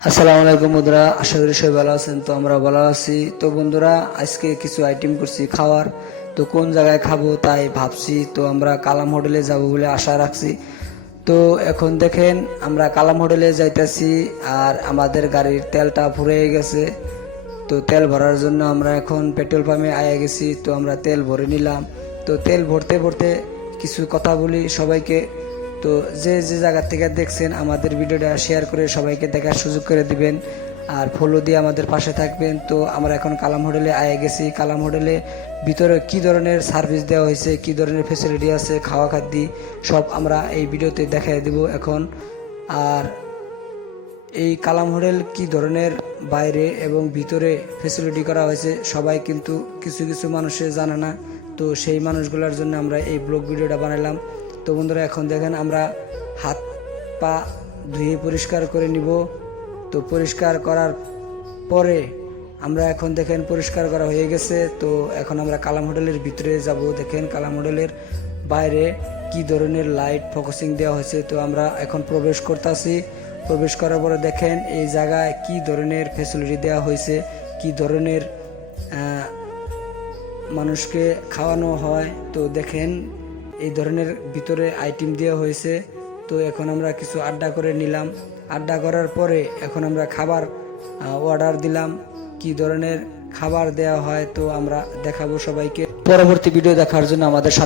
আসসালামু আলাইকুম বন্ধুরা, আশা করি সবাই ভালো আছেন। তো আমরা ভালো আছি। তো বন্ধুরা, আজকে কিছু আইটেম করছি খাওয়ার। তো কোন জায়গায় খাবো তাই ভাবছি। তো আমরা কালাম হোটেলে যাব বলে আশা রাখছি। তো এখন দেখেন আমরা কালাম হোটেলে যাইতেছি, আর আমাদের গাড়ির তেলটা ফুরিয়ে গেছে। তো তেল ভরার জন্য আমরা এখন পেট্রোল পাম্পে আয়া গেছি। তো আমরা তেল ভরে নিলাম। তো তেল ভরতে ভরতে কিছু কথা বলি সবাইকে। তো যে যে জায়গা থেকে দেখছেন আমাদের ভিডিওটা শেয়ার করে সবাইকে দেখার সুযোগ করে দিবেন, আর ফলো দিয়ে আমাদের পাশে থাকবেন। তো আমরা এখন কালাম হোটেলে আয়া গেছি। কালাম হোটেলে ভিতরে কি ধরনের সার্ভিস দেওয়া হয়েছে, কি ধরনের ফেসিলিটি আছে, খাওয়া খাদ্য সব আমরা এই ভিডিওতে দেখাই দিব এখন। আর এই কালাম হোটেল কি ধরনের বাইরে এবং ভিতরে ফেসিলিটি করা হয়েছে সবাই কিন্তু কিছু কিছু মানুষে জানে না। তো সেই মানুষগুলোর জন্য আমরা এই ব্লগ ভিডিওটা বানালাম। তো বন্ধুরা, এখন দেখেন আমরা হাত পা ধুয়ে পরিষ্কার করে নিব। তো পরিষ্কার করার পরে আমরা এখন দেখেন পরিষ্কার করা হয়ে গেছে। তো এখন আমরা কালাম হোটেলের ভিতরে যাব। দেখেন কালাম হোটেলের বাইরে কি ধরনের লাইট ফোকাসিং দেওয়া হয়েছে। তো আমরা এখন প্রবেশ করতেছি। প্রবেশ করার পরে দেখেন এই জায়গায় কি ধরনের ফ্যাসিলিটি দেওয়া হয়েছে, কি ধরনের মানুষকে খাওয়ানো হয়। তো দেখেন এই ধরনের ভিতরে আইটেম দেওয়া হয়েছে। তো এখন আমরা কিছু আড্ডা করে নিলাম। আড্ডা করার পরে এখন আমরা খাবার অর্ডার দিলাম। কি ধরনের খাবার দেওয়া হয় তো আমরা দেখাবো সবাইকে। পরবর্তী ভিডিও দেখার জন্য আমাদের সাথে